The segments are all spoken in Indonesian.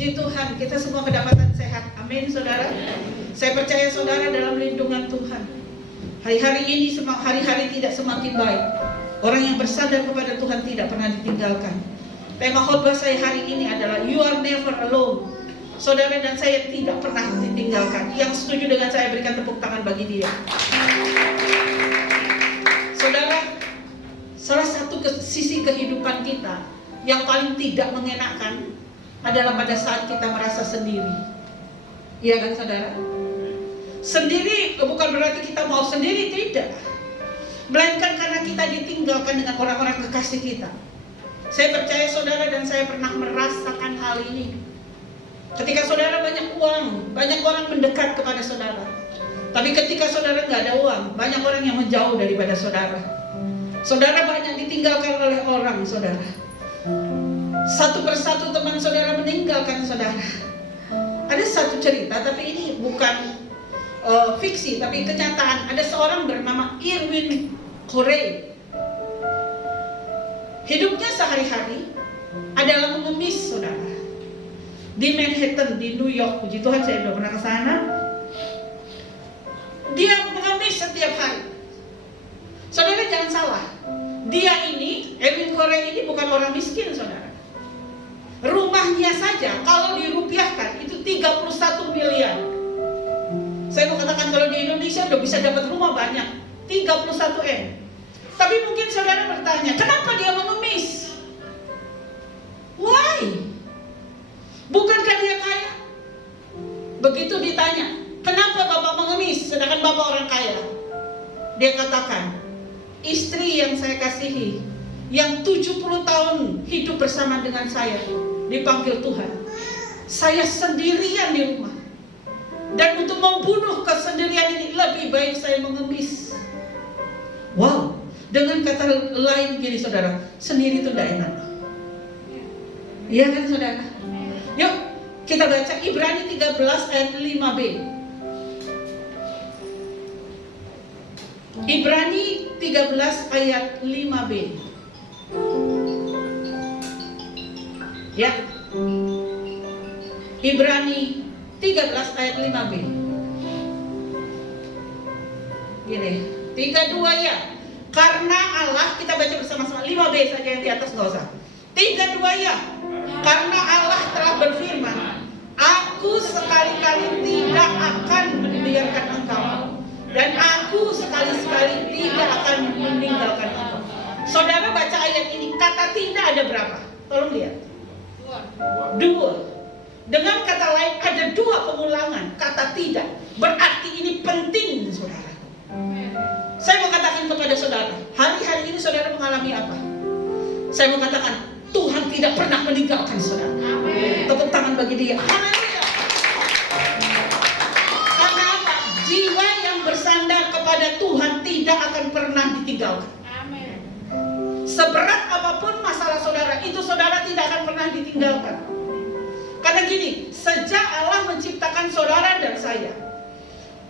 Puji Tuhan, kita semua kedapatan sehat. Amin, saudara. Saya percaya saudara dalam lindungan Tuhan. Hari-hari ini, hari-hari tidak semakin baik. Orang yang bersandar kepada Tuhan tidak pernah ditinggalkan. Tema khotbah saya hari ini adalah You are never alone. Saudara dan saya tidak pernah ditinggalkan. Yang setuju dengan saya, berikan tepuk tangan bagi dia. Saudara, salah satu sisi kehidupan kita yang paling tidak mengenakan adalah pada saat kita merasa sendiri. Iya kan saudara? Sendiri bukan berarti kita mau sendiri, tidak. Melainkan karena kita ditinggalkan dengan orang-orang kekasih kita. Saya percaya saudara dan saya pernah merasakan hal ini. Ketika saudara banyak uang, banyak orang mendekat kepada saudara. Tapi ketika saudara nggak ada uang, banyak orang yang menjauh daripada saudara. Saudara banyak ditinggalkan oleh orang, saudara. Satu persatu teman saudara meninggalkan saudara. Ada satu cerita, tapi ini bukan fiksi, tapi kenyataan. Ada seorang bernama Irwin Corey. Hidupnya sehari-hari adalah mengemis, saudara. Di Manhattan, di New York. Puji Tuhan saya sudah pernah ke sana. Dia mengemis setiap hari. Saudara jangan salah. Dia ini, Irwin Corey ini bukan orang miskin, saudara. Rumahnya saja kalau dirupiahkan itu 31 miliar. Saya mau katakan kalau di Indonesia udah bisa dapat rumah banyak, 31 M. Tapi mungkin saudara bertanya, kenapa dia mengemis? Why? Bukankah dia kaya? Begitu ditanya, kenapa bapak mengemis sedangkan bapak orang kaya? Dia katakan, istri yang saya kasihi, yang 70 tahun hidup bersama dengan saya, dipanggil Tuhan. Saya sendirian di rumah. Dan untuk membunuh kesendirian ini, lebih baik saya mengemis. Wow. Dengan kata lain gini saudara, sendiri itu tidak enak. Iya kan saudara? Yuk kita baca Ibrani 13 ayat 5b. Ibrani 13 ayat 5b. Ya. Ibrani 13 ayat 5b. Gini, 32 ya. Karena Allah, kita baca bersama-sama 5b saja yang di atas, nggak usah. 32 ya. Karena Allah telah berfirman, Aku sekali-kali tidak akan membiarkan engkau, dan Aku sekali-sekali tidak akan meninggalkan engkau. Saudara baca ayat ini, kata tidak ada berapa? Tolong lihat. Dua. Dengan kata lain ada dua pengulangan kata tidak. Berarti ini penting, saudara. Saya mau katakan kepada saudara, hari-hari ini saudara mengalami apa? Saya mau katakan, Tuhan tidak pernah meninggalkan saudara. Tepuk tangan bagi dia. Haleluya. Karena apa? Jiwa yang bersandar kepada Tuhan tidak akan pernah ditinggalkan. Seberat apapun masalah saudara, itu saudara tidak akan pernah ditinggalkan. Karena gini, sejak Allah menciptakan saudara dan saya,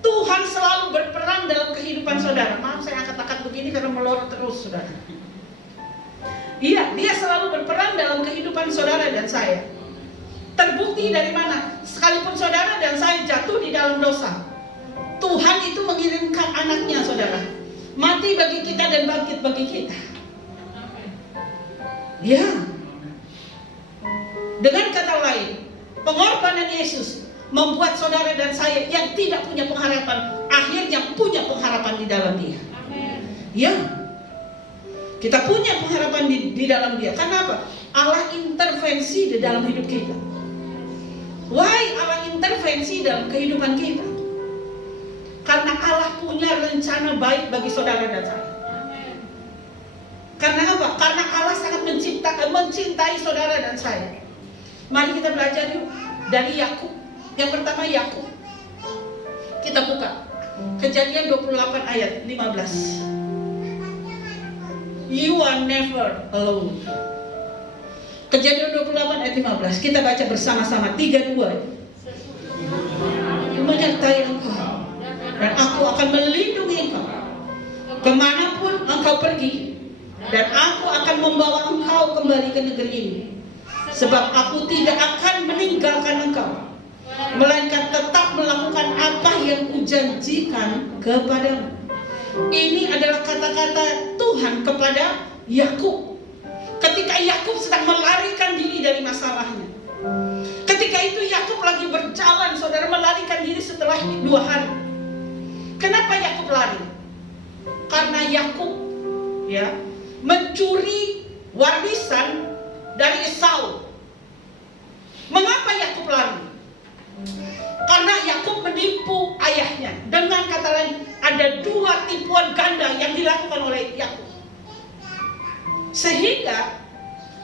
Tuhan selalu berperan dalam kehidupan saudara. Maaf saya katakan begini karena melorot terus saudara. Iya, dia selalu berperan dalam kehidupan saudara dan saya. Terbukti dari mana? Sekalipun saudara dan saya jatuh di dalam dosa, Tuhan itu mengirimkan anaknya saudara, mati bagi kita dan bangkit bagi kita. Ya. Dengan kata lain, pengorbanan Yesus membuat saudara dan saya yang tidak punya pengharapan, akhirnya punya pengharapan di dalam Dia. Ya. Kita punya pengharapan di dalam Dia. Karena apa? Allah intervensi di dalam hidup kita. Why Allah intervensi dalam kehidupan kita? Karena Allah punya rencana baik bagi saudara dan saya. Karena apa? Karena Allah sangat mencintai saudara dan saya. Mari kita belajar yuk dari Yakub. Yang pertama Yakub. Kita buka Kejadian 28 ayat 15. You are never alone. Kejadian 28 ayat 15. Kita baca bersama-sama 3-2. Menyertai engkau, dan aku akan melindungi engkau kemanapun engkau pergi, dan aku akan membawa engkau kembali ke negeri ini, Sebab aku tidak akan meninggalkan engkau, melainkan tetap melakukan apa yang kujanjikan kepadamu. Ini adalah kata-kata Tuhan kepada Yakub ketika Yakub sedang melarikan diri dari masalahnya. Ketika itu Yakub lagi berjalan, saudara, melarikan diri setelah 2 hari. Kenapa Yakub lari? Karena Yakub mencuri warisan dari Esau. Mengapa Yakub lari? Karena Yakub menipu ayahnya. Dengan kata lain, ada 2 tipuan ganda yang dilakukan oleh Yakub, sehingga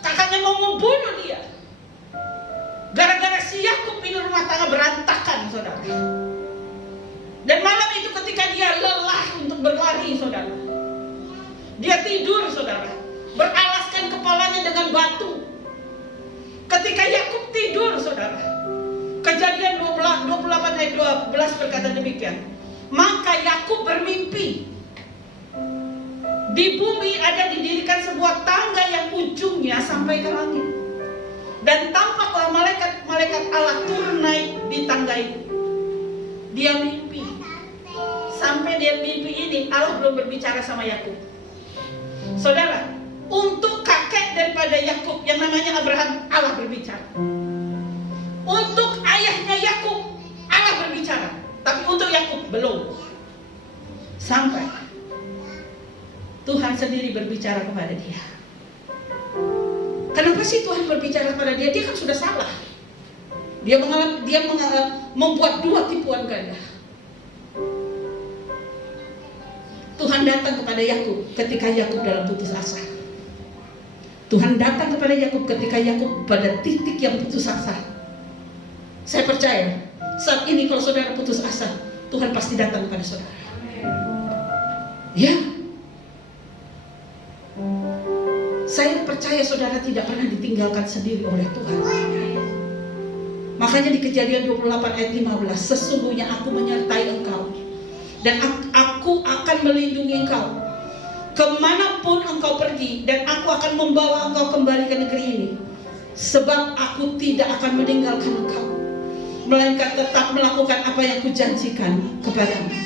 kakaknya mau membunuh dia. Gara-gara si Yakub ini rumah tangga berantakan, saudara. Dan malam itu ketika dia lelah untuk berlari, saudara, dia tidur, saudara, beralaskan kepalanya dengan batu. Ketika Yakub tidur, saudara, Kejadian 28 ayat 12 berkata demikian. Maka Yakub bermimpi, di bumi ada didirikan sebuah tangga yang ujungnya sampai ke langit, dan tampaklah malaikat Allah turun naik di tangga itu. Dia mimpi. Sampai dia mimpi ini Allah belum berbicara sama Yakub. Saudara, untuk kakek daripada Yakub yang namanya Abraham, Allah berbicara. Untuk ayahnya Yakub, Allah berbicara. Tapi untuk Yakub belum. Sampai Tuhan sendiri berbicara kepada dia. Kenapa sih Tuhan berbicara kepada dia? Dia kan sudah salah. Dia membuat 2 tipuan ganda. Tuhan datang kepada Yakub ketika Yakub dalam putus asa. Tuhan datang kepada Yakub ketika Yakub pada titik yang putus asa. Saya percaya saat ini kalau saudara putus asa, Tuhan pasti datang kepada saudara. Ya. Saya percaya saudara tidak pernah ditinggalkan sendiri oleh Tuhan. Makanya di Kejadian 28 ayat 15, sesungguhnya aku menyertai engkau, dan aku akan melindungi engkau kemanapun engkau pergi, dan aku akan membawa engkau kembali ke negeri ini. Sebab aku tidak akan meninggalkan engkau, melainkan tetap melakukan apa yang kujanjikan kepadamu.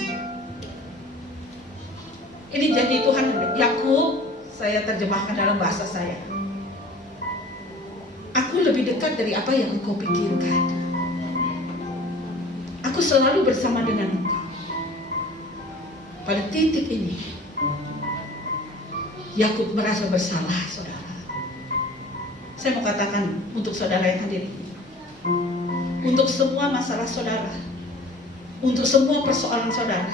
Ini janji Tuhan. Yakub, saya terjemahkan dalam bahasa saya. Aku lebih dekat dari apa yang engkau pikirkan. Aku selalu bersama dengan engkau. Pada titik ini, Yakub merasa bersalah, saudara. Saya mau katakan untuk saudara yang hadir, untuk semua masalah saudara, untuk semua persoalan saudara,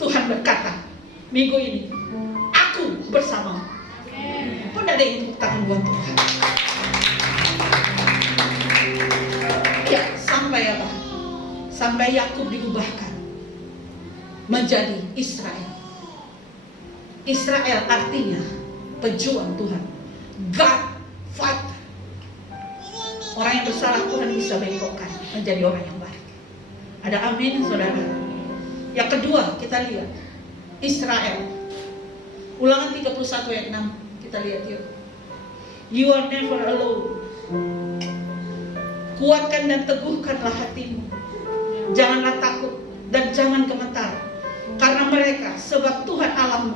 Tuhan berkata, minggu ini, aku bersamamu. Pun ada yang tepuk tangan buat Tuhan. Ya, sampai apa? Sampai Yakub diubahkan menjadi Israel. Israel artinya pejuang Tuhan, God Fighter. Orang yang bersalah Tuhan bisa bengkokkan menjadi orang yang baik. Ada amin, saudara. Yang kedua, kita lihat Israel. Ulangan 31 ayat 6. Kita lihat yuk. You are never alone. Kuatkan dan teguhkanlah hatimu. Janganlah takut dan jangan gemetar, karena mereka, sebab Tuhan Allahmu,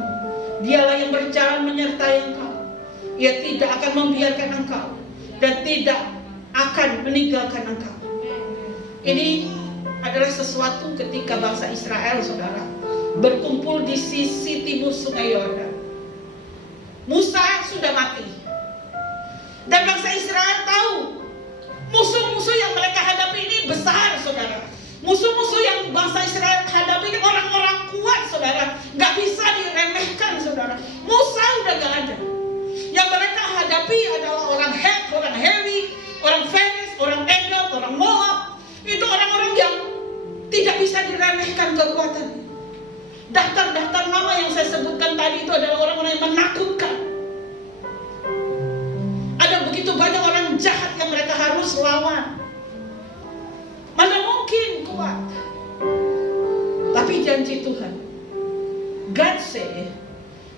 Dialah yang berjalan menyertai engkau. Ia tidak akan membiarkan engkau dan tidak akan meninggalkan engkau. Ini adalah sesuatu ketika bangsa Israel, saudara, berkumpul di sisi timur sungai Yordan. Musa sudah mati, dan bangsa Israel tahu musuh-musuh yang mereka hadapi ini besar, saudara. Musuh-musuh yang bangsa Israel hadapi ini orang-orang kuat, saudara. Gak bisa diremehkan, saudara. Musa udah gak ada. Yang mereka hadapi adalah orang Het, orang Hemi, orang Feris, orang Edom, orang Moab. Itu orang-orang yang tidak bisa diremehkan kekuatan. Daftar-daftar nama yang saya sebutkan tadi itu adalah orang-orang yang menakutkan. Ada begitu banyak orang jahat yang mereka harus lawan. Mana mungkin kuat? Tapi janji Tuhan, God say,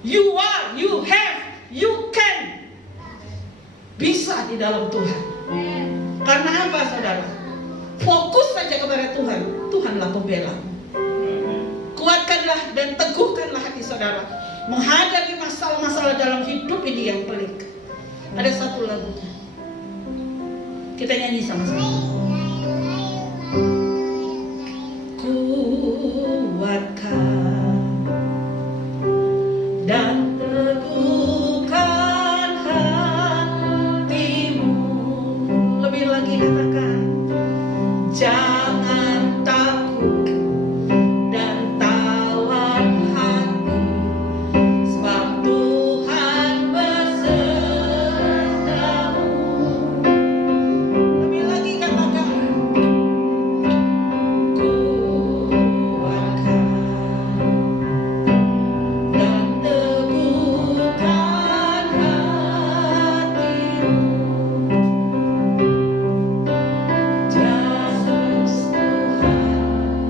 you are, you have, you can. bisa di dalam Tuhan. Karena apa, saudara? Fokus saja kepada Tuhan. Tuhanlah pembelamu. Kuatkanlah dan teguhkanlah hati saudara menghadapi masalah-masalah dalam hidup ini yang pelik. Ada satu lagunya, kita nyanyi sama-sama. Kuatkan dan teguhkan hatimu. Lebih lagi katakan, jangan takut dan tawar hati, sebab Tuhan besertamu. Lebih lagi katakan, kuatkan dan teguhkan hatimu. Yesus Tuhan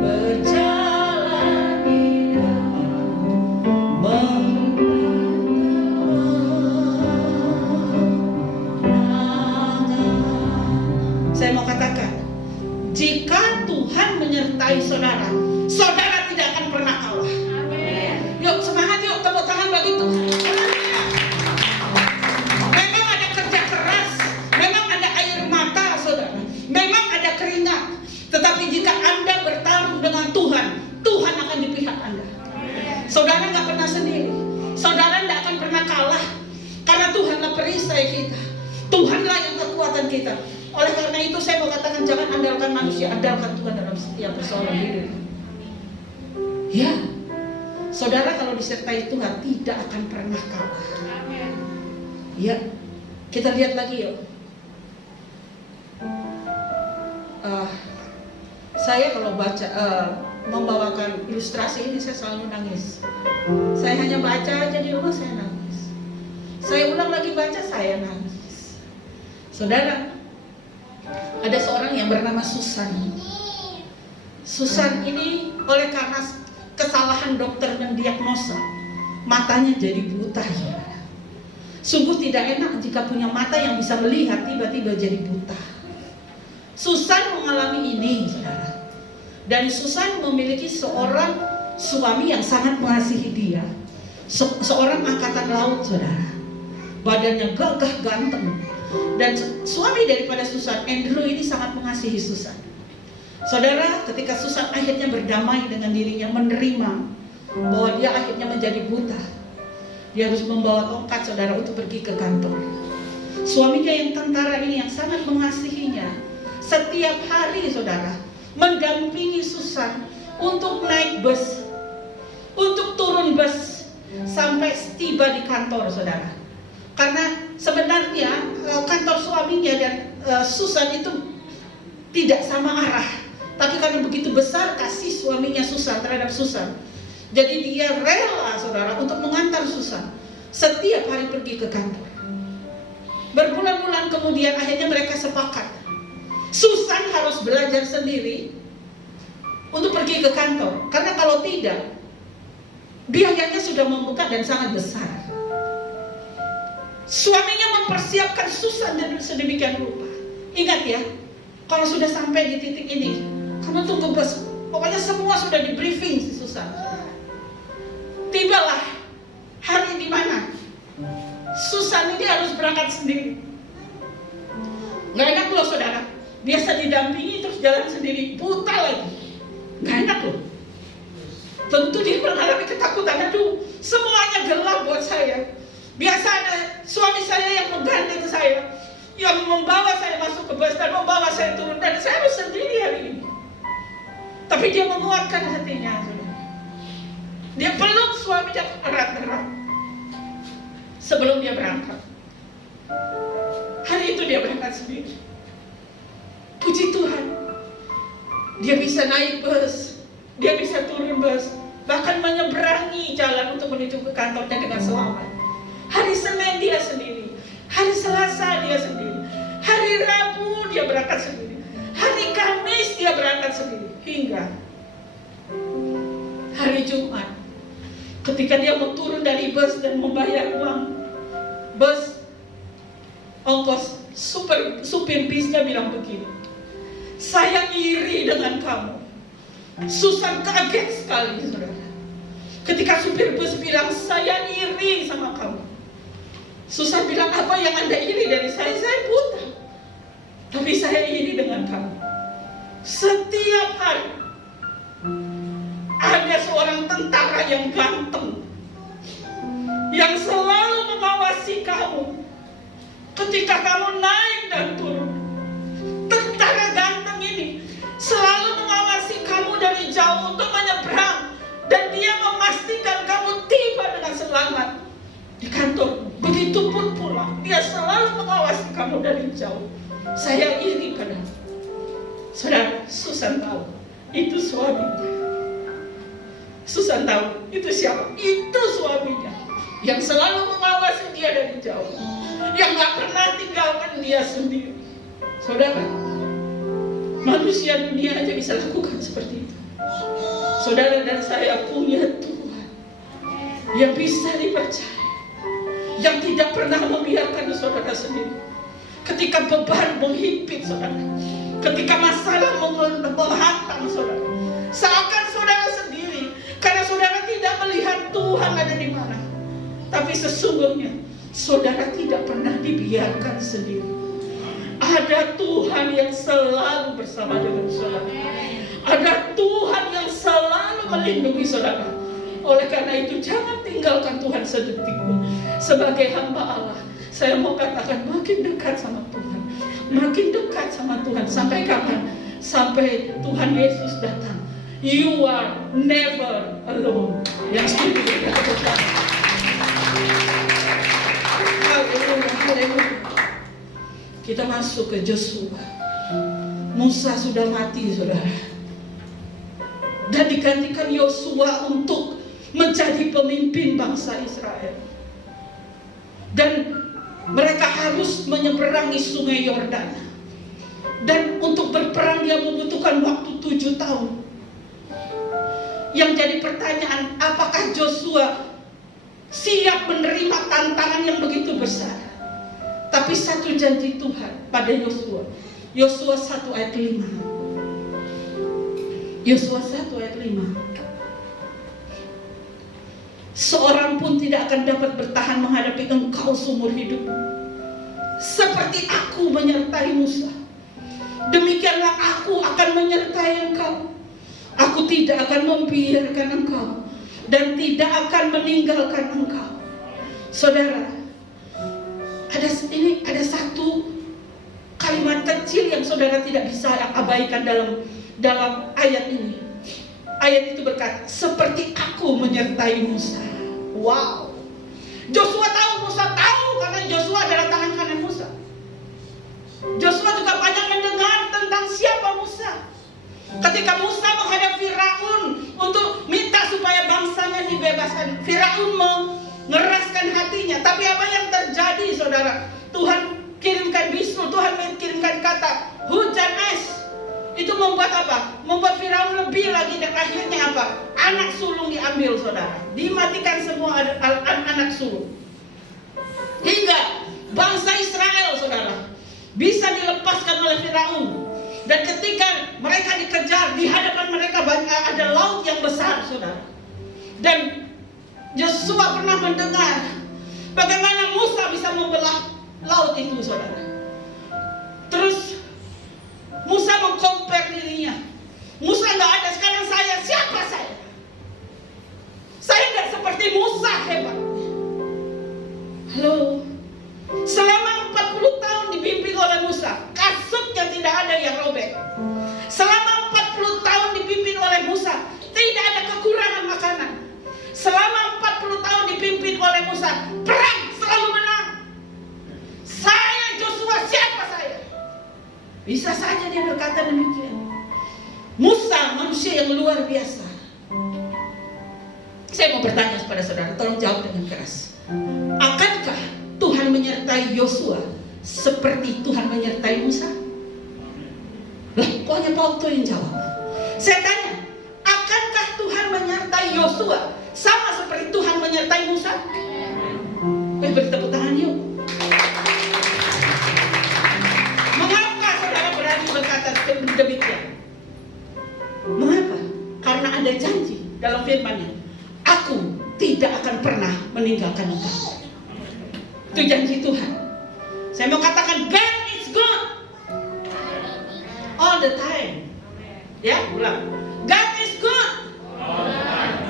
berjalan di dalam kemenangan. Saya mau katakan, jika Tuhan menyertai saudara, saudara tidak akan pernah kalah. Yuk semangat, yuk tepuk tangan bagi Tuhan. Memang ada kerja keras, memang ada air mata saudara, memang ada keringat. Tetapi jika Anda bertarung dengan Tuhan, Tuhan akan di pihak Anda. Saudara nggak pernah sendiri, saudara tidak akan pernah kalah, karena Tuhanlah perisai kita, Tuhanlah yang kekuatan kita. Oleh karena itu saya mau katakan, jangan andalkan manusia, andalkan Tuhan dalam setiap persoalan hidup. Ya, saudara kalau disertai Tuhan tidak akan pernah kalah. Ya, kita lihat lagi yuk. Saya kalau baca membawakan ilustrasi ini saya selalu nangis. Saya hanya baca aja di rumah saya nangis. Saya ulang lagi baca saya nangis. Saudara, ada seorang yang bernama Susan. Susan ini oleh karena kesalahan dokter mendiagnosa, matanya jadi buta. Sungguh tidak enak jika punya mata yang bisa melihat tiba-tiba jadi buta. Susan mengalami ini, saudara. Dan Susan memiliki seorang suami yang sangat mengasihi dia. Seorang angkatan laut, saudara. Badannya gagah ganteng. Dan suami daripada Susan, Andrew, ini sangat mengasihi Susan. Saudara, ketika Susan akhirnya berdamai dengan dirinya, menerima bahwa dia akhirnya menjadi buta, dia harus membawa tongkat, saudara, untuk pergi ke kantor. Suaminya yang tentara ini yang sangat mengasihinya, setiap hari, saudara, mendampingi Susan untuk naik bus, untuk turun bus, sampai tiba di kantor, saudara. Karena sebenarnya kantor suaminya dan Susan itu tidak sama arah. Tapi karena begitu besar kasih suaminya Susan terhadap Susan, jadi dia rela, saudara, untuk mengantar Susan setiap hari pergi ke kantor. Berbulan-bulan kemudian akhirnya mereka sepakat, Susan harus belajar sendiri untuk pergi ke kantor. Karena kalau tidak, biayanya sudah membengkak dan sangat besar. Suaminya mempersiapkan Susan dan sedemikian rupa. Ingat ya, kalau sudah sampai di titik ini, kamu tunggu bus. Pokoknya semua sudah di briefing si Susan. Tibalah hari di mana Susan ini harus berangkat sendiri. Gak enak loh, saudara. Biasa didampingi terus jalan sendiri, buta lagi. Gak enak loh. Tentu dia mengalami ketakutan. Aduh, semuanya gelap buat saya. Biasa ada suami saya yang menggandeng saya, yang membawa saya masuk ke bus dan membawa saya turun, dan saya harus sendiri hari ini. Tapi dia menguatkan hatinya. Dia peluk suaminya erat-erat sebelum dia berangkat. Hari itu dia berangkat sendiri. Puji Tuhan, dia bisa naik bus, dia bisa turun bus, bahkan menyeberangi jalan untuk menuju ke kantornya dengan selamat. Hari Senin dia sendiri, hari Selasa dia sendiri, hari Rabu dia berangkat sendiri, hari Kamis dia berangkat sendiri, hingga hari Jumat ketika dia mau turun dari bus dan membayar uang bus, ongkos, supir bisnya bilang begini, saya iri dengan kamu. Susan kaget sekali, saudara. Ketika supir bus bilang, saya iri sama kamu. Susan bilang, apa yang Anda iri dari saya? Saya buta, tapi saya iri dengan kamu. Setiap hari ada seorang tentara yang ganteng, yang selalu mengawasi kamu ketika kamu naik dan turun. Tentara ganteng ini selalu mengawasi kamu dari jauh untuk menyeberang, dan dia memastikan kamu tiba dengan selamat di kantor. Begitupun pula dia selalu mengawasi kamu dari jauh. Saya iri padamu. Saudara, Susan tahu itu suaminya. Susan tahu itu siapa? Itu suaminya yang selalu mengawasi dia dari jauh, yang gak pernah tinggalkan dia sendiri. Saudara, manusia dunia aja bisa lakukan seperti itu. Saudara dan saya punya Tuhan yang bisa dipercaya, yang tidak pernah membiarkan saudara sendiri. Ketika beban menghimpit saudara, ketika masalah menghantam saudara, seakan saudara sendiri, karena saudara tidak melihat Tuhan ada di mana. Tapi sesungguhnya saudara tidak pernah dibiarkan sendiri. Ada Tuhan yang selalu bersama dengan saudara. Ada Tuhan yang selalu melindungi saudara. Oleh karena itu jangan tinggalkan Tuhan sedetik pun. Sebagai hamba Allah, saya mau katakan makin dekat sama Tuhan, makin dekat sama Tuhan. Sampai kapan? Sampai Tuhan Yesus datang. You are never alone. Yang setuju berkata bersama. Haleluya. Kita masuk ke Joshua. Musa sudah mati, saudara, dan digantikan Yosua untuk menjadi pemimpin bangsa Israel. Dan mereka harus menyeberangi sungai Yordan. Dan untuk berperang dia membutuhkan waktu 7 tahun. Yang jadi pertanyaan, apakah Joshua siap menerima tantangan yang begitu besar? Tapi satu janji Tuhan pada Yosua. Yosua 1 ayat 5. Yosua 1 ayat 5. Seorang pun tidak akan dapat bertahan menghadapi engkau seumur hidup. Seperti aku menyertai Musa, demikianlah aku akan menyertai engkau. Aku tidak akan membiarkan engkau dan tidak akan meninggalkan engkau. Saudara, ada satu kalimat kecil yang saudara tidak bisa abaikan dalam ayat ini. Ayat itu berkata, seperti aku menyertai Musa. Wow. Joshua tahu, Musa tahu, karena Joshua adalah tangan kanan Musa. Joshua juga banyak mendengar tentang siapa Musa. Ketika Musa menghadap Firaun untuk minta supaya bangsanya dibebaskan, Firaun mengeraskan hatinya. Tapi apa yang terjadi, saudara? Tuhan kirimkan bisul, Tuhan kirimkan kata hujan es. Itu membuat apa? Membuat Firaun lebih lagi, dan akhirnya apa? Anak sulung diambil, saudara. Dimatikan semua anak sulung. Hingga bangsa Israel, saudara, bisa dilepaskan oleh Firaun. Dan ketika mereka dikejar, di hadapan mereka ada laut yang besar, saudara. Dan Yosua pernah mendengar bagaimana Musa bisa membelah laut itu, saudara. Terus Musa mengcompare dirinya. Musa nggak ada, sekarang siapa saya? Saya nggak seperti Musa hebat. Halo. Selama 40 tahun dipimpin oleh Musa, kasutnya tidak ada yang robek. Selama 40 tahun dipimpin oleh Musa, tidak ada kekurangan makanan. Selama 40 tahun dipimpin oleh Musa, perang selalu menang. Saya Joshua, siapa saya? Bisa saja dia berkata demikian. Musa manusia yang luar biasa. Saya mau bertanya kepada saudara, tolong jawab dengan keras. Akankah Tuhan menyertai Yosua seperti Tuhan menyertai Musa? Lah, kok hanya Paulus yang jawab? Saya tanya, akankah Tuhan menyertai Yosua sama seperti Tuhan menyertai Musa? Beri tepuk tangan yuk. demikian. Mengapa? Karena ada janji dalam firman-Nya, aku tidak akan pernah meninggalkan engkau. Itu janji Tuhan. Saya mau katakan, God is good all the time. Ya, ulang. God is good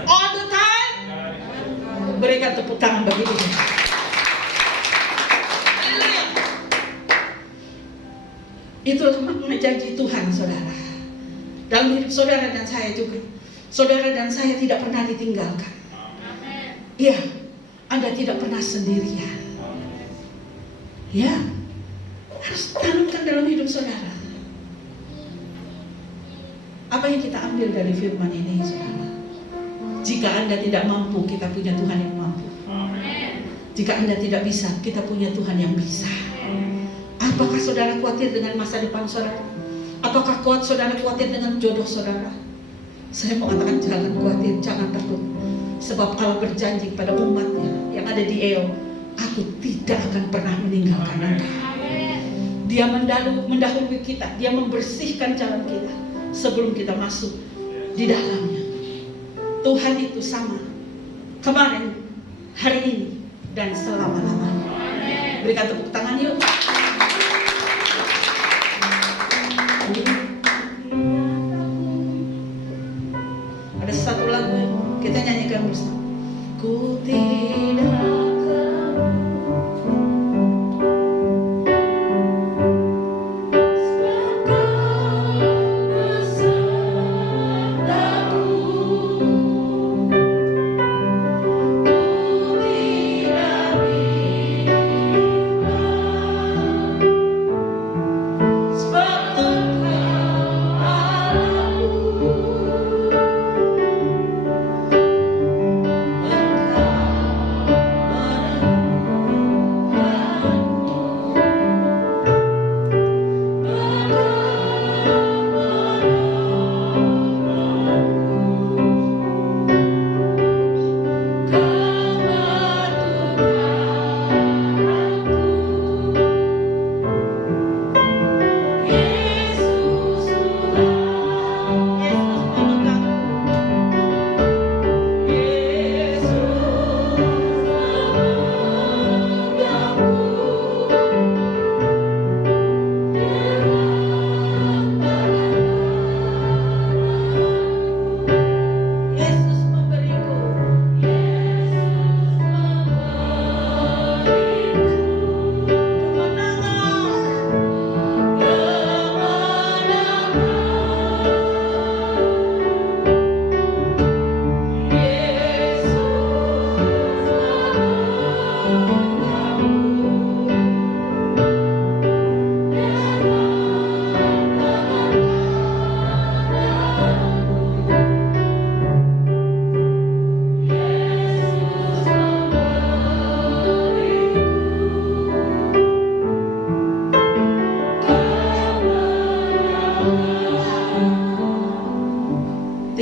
all the time. Berikan tepuk tangan bagi dia. Haleluya. Itulah makna janji Tuhan, saudara. Dalam hidup saudara dan saya juga. Saudara dan saya tidak pernah ditinggalkan. Iya, Anda tidak pernah sendirian. Ya, harus tanamkan dalam hidup saudara. Apa yang kita ambil dari firman ini, saudara? Jika Anda tidak mampu, kita punya Tuhan yang mampu. Jika Anda tidak bisa, kita punya Tuhan yang bisa. Apakah saudara khawatir dengan masa depan saudara? Apakah saudara khawatir dengan jodoh saudara? Saya mau katakan, jangan khawatir, jangan takut. Sebab Allah berjanji pada umatnya yang ada di Eo, aku tidak akan pernah meninggalkan engkau. Dia mendahului kita, dia membersihkan jalan kita sebelum kita masuk di dalamnya. Tuhan itu sama kemarin, hari ini, dan selama-lamanya. Berikan tepuk tangan yuk. Ada satu lagu kita nyanyikan bersama. Ku tidak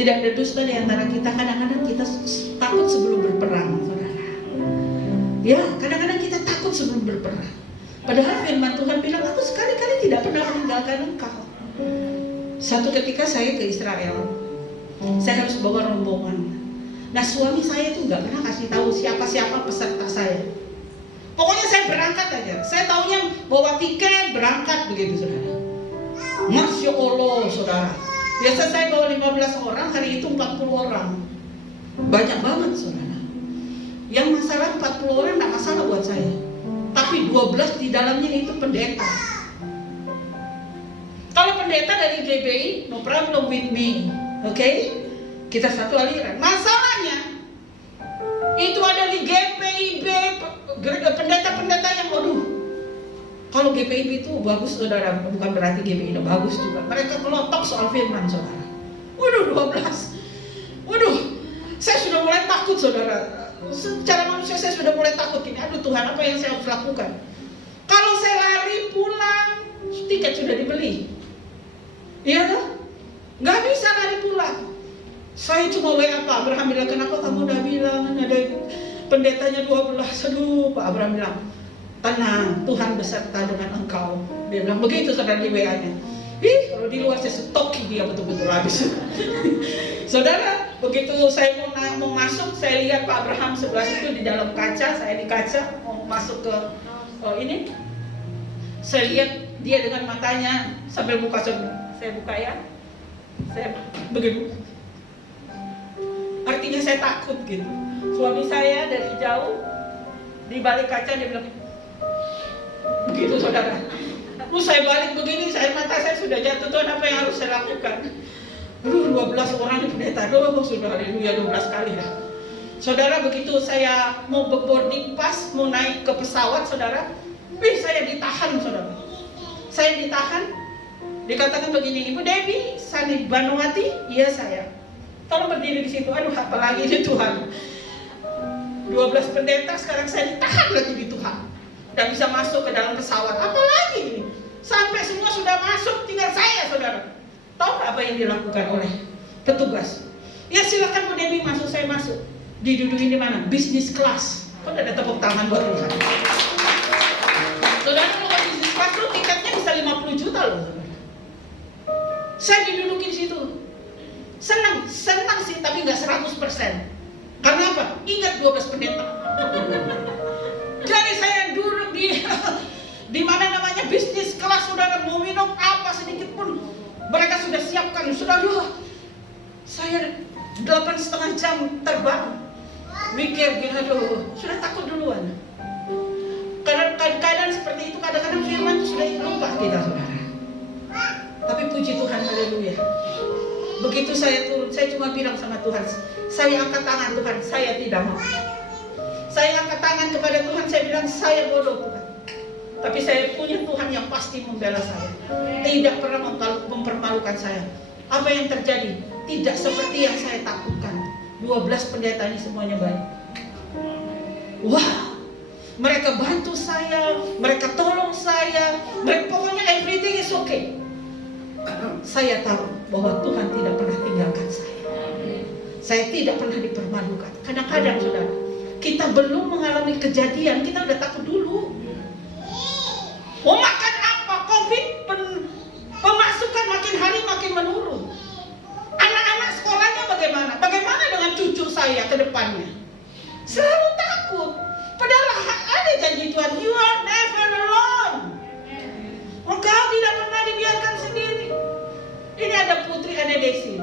tidak ada dusta di antara kita. Kadang-kadang kita takut sebelum berperang, saudara. Ya, kadang-kadang kita takut sebelum berperang. Padahal firman Tuhan bilang, aku sekali-kali tidak pernah meninggalkan engkau. Satu ketika saya ke Israel, saya harus bawa rombongan. Nah, suami saya itu nggak pernah kasih tahu siapa-siapa peserta saya. Pokoknya saya berangkat aja. Saya taunya bawa tiket, berangkat begitu, saudara. Masya Allah, saudara. Biasa saya bawa 15 orang, hari itu 40 orang. Banyak banget, saudara. Yang masalah 40 orang tidak masalah buat saya. Tapi 12 di dalamnya itu pendeta. Kalau pendeta dari GBI, no problem with me. Oke? Kita satu aliran. Masalahnya, itu ada di GPIB, pendeta-pendeta yang waduh. Kalau GPIB itu bagus, saudara, bukan berarti GPI itu bagus juga. Mereka kelotok soal firman, saudara. Waduh, 12. Waduh, saya sudah mulai takut, saudara. Secara manusia saya sudah mulai takut ini. Aduh Tuhan, apa yang saya harus lakukan? Kalau saya lari pulang, tiket sudah dibeli. Iya kan? Nggak bisa lari pulang. Saya cuma WA Pak Abraham bilang, kenapa kamu udah bilang ada pendetanya 12? Aduh, Pak Abraham bilang, tenang, Tuhan beserta dengan engkau. Dia bilang begitu, saudara, di WA-nya. Kalau di luar saya stoki dia betul-betul habis. Saudara, begitu saya mau masuk, saya lihat Pak Abraham sebelah situ di dalam kaca, saya di kaca mau masuk ke ini. Saya lihat dia dengan matanya sambil buka, saya buka ya. Saya begini. Artinya saya takut gitu. Suami saya dari jauh di balik kaca dia bilang begitu, saudara. Terus saya balik begini, mata saya sudah jatuh. Tuhan, apa yang harus saya lakukan? 12 orang di pendeta, sudah haleluya 12 kali ya. Saudara, begitu saya mau boarding pass, mau naik ke pesawat, saudara, saya ditahan, saudara. Saya ditahan, dikatakan begini, Ibu Debbie, Sani Banuati, iya saya. Tolong berdiri di situ. Aduh, apalagi ini Tuhan. 12 pendeta, sekarang saya ditahan lagi di Tuhan. Dan bisa masuk ke dalam pesawat. Apalagi ini? Sampai semua sudah masuk, tinggal saya, saudara. Tahu apa yang dilakukan oleh petugas? Ya silakan Bu Debbie masuk, saya masuk. Didudukin di mana? Business class. Kok ada tepuk tangan buat Tuhan? Saudara, kalau business class tuh tiketnya bisa 50 juta loh, saudara. Saya didudukin situ. Senang sih, tapi nggak 100%. Karena apa? Ingat 12 pendeta. Jadi saya duduk di mana namanya bisnis kelas, saudara, mau minum apa sedikit pun mereka sudah siapkan. Saudara, saya 8,5 jam terbang, mikir gini, aduh, sudah takut duluan. Karena keadaan seperti itu, kadang-kadang firman itu sudah lupa kita, saudara. Tapi puji Tuhan, haleluya. Begitu saya turun, saya cuma bilang sama Tuhan, saya angkat tangan, Tuhan, saya tidak mau. Saya angkat tangan kepada Tuhan, saya bilang, saya bodoh, Tuhan. Tapi saya punya Tuhan yang pasti membela saya. Tidak pernah mempermalukan saya. Apa yang terjadi? Tidak seperti yang saya takutkan. 12 pendeta ini semuanya baik. Wah, mereka bantu saya, mereka tolong saya, pokoknya everything is okay. Saya tahu bahwa Tuhan tidak pernah tinggalkan saya. Saya tidak pernah dipermalukan. Kadang-kadang, saudara, kita belum mengalami kejadian, kita udah takut dulu. Mau makan apa? Covid, pemasukan makin hari makin menurun. Anak-anak sekolahnya bagaimana? Bagaimana dengan cucu saya ke depannya? Selalu takut. Padahal ada janji Tuhan, you are never alone. Engkau tidak pernah dibiarkan sendiri. Ini ada Putri, ada Desi.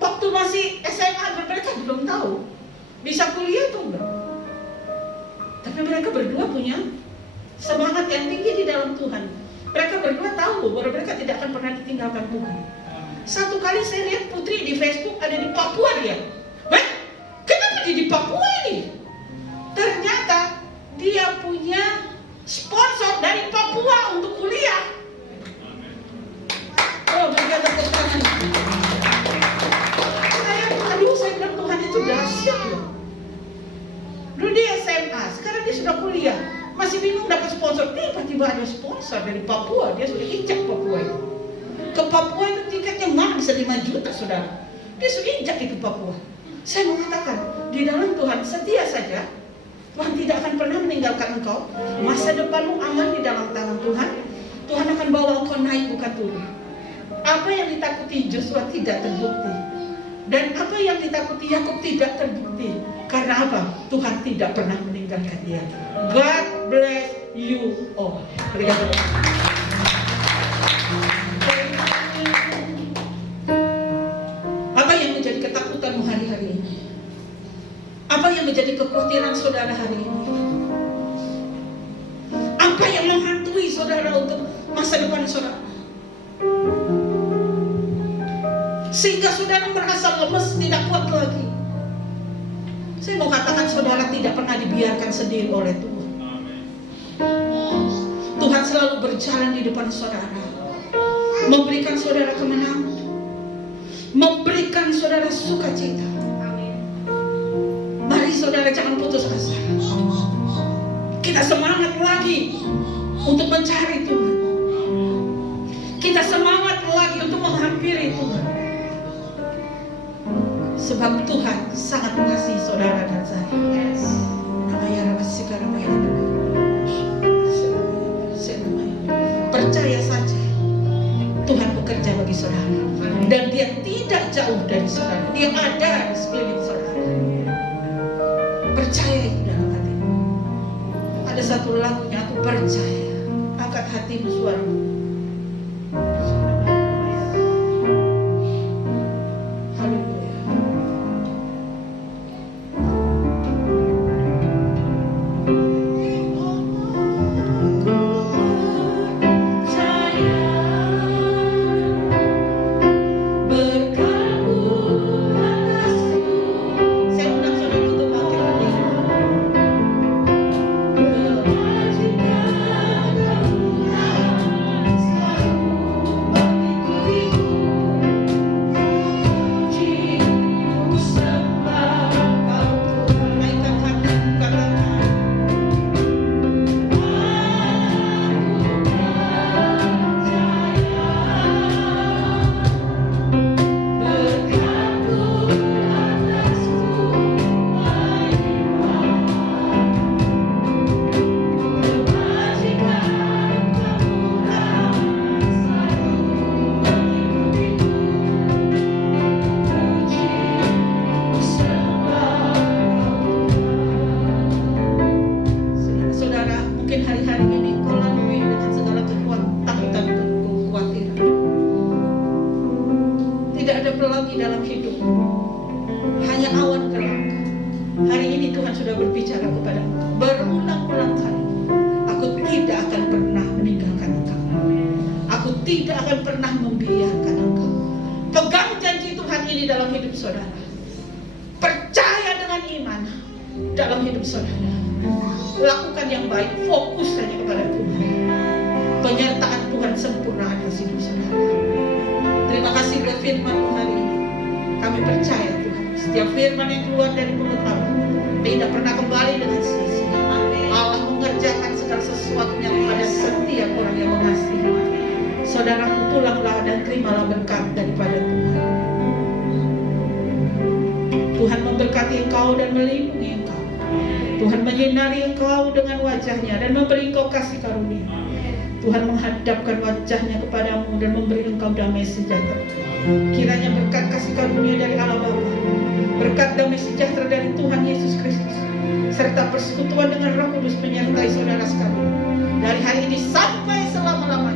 Waktu masih SMA, mereka belum tahu bisa kuliah atau enggak. Tapi mereka berdua punya semangat yang tinggi di dalam Tuhan. Mereka berdua tahu bahwa mereka tidak akan pernah ditinggalkan Tuhan. Satu kali saya lihat Putri di Facebook ada di Papua dia. Kenapa dia di Papua ini? Ternyata dia punya sponsor dari Papua untuk kuliah. Oh, mereka tepuk tangan. Saya bilang Tuhan itu dahsyat loh. Dulu dia SMA, sekarang dia sudah kuliah. Masih bingung dapat sponsor. Tiba-tiba ada sponsor dari Papua. Dia sudah injak Papua itu. Ke Papua itu tiketnya mahal, bisa 5 juta, saudara. Dia sudah injak itu Papua. Saya mau katakan, di dalam Tuhan setia saja. Tuhan tidak akan pernah meninggalkan engkau. Masa depanmu aman di dalam tangan Tuhan. Tuhan akan bawa engkau naik, bukan turun. Apa yang ditakuti Joshua tidak terbukti. Dan apa yang ditakuti Yakub tidak terbukti. Karena apa? Tuhan tidak pernah meninggalkan dia. God bless you all. Apa yang menjadi ketakutanmu hari-hari ini? Apa yang menjadi kekhawatiran saudara hari ini? Apa yang menghantui saudara untuk masa depan saudara? Sehingga saudara merasa lemes, tidak kuat lagi. Saya mau katakan saudara tidak pernah dibiarkan sendiri oleh Tuhan. Tuhan selalu berjalan di depan saudara, memberikan saudara kemenangan, memberikan saudara sukacita. Mari saudara jangan putus asa. Kita semangat lagi untuk mencari Tuhan. Kita semangat lagi untuk menghampiri Tuhan. Sebab Tuhan sangat mengasihi saudara dan saya. Namanya Rabbasika Ramaya. percaya saja Tuhan bekerja bagi saudara. Dan Dia tidak jauh dari saudara. Dia ada di sekeliling saudara. Percaya itu dalam hatimu. Ada satu lagunya, aku percaya. Angkat hatimu, suaramu. Tuhan menghadapkan wajahnya kepadamu dan memberi engkau damai sejahtera. Kiranya berkat kasih karunia dari Allah Bapa, berkat damai sejahtera dari Tuhan Yesus Kristus, serta persekutuan dengan Roh Kudus menyertai saudara sekalian dari hari ini sampai selama-lamanya.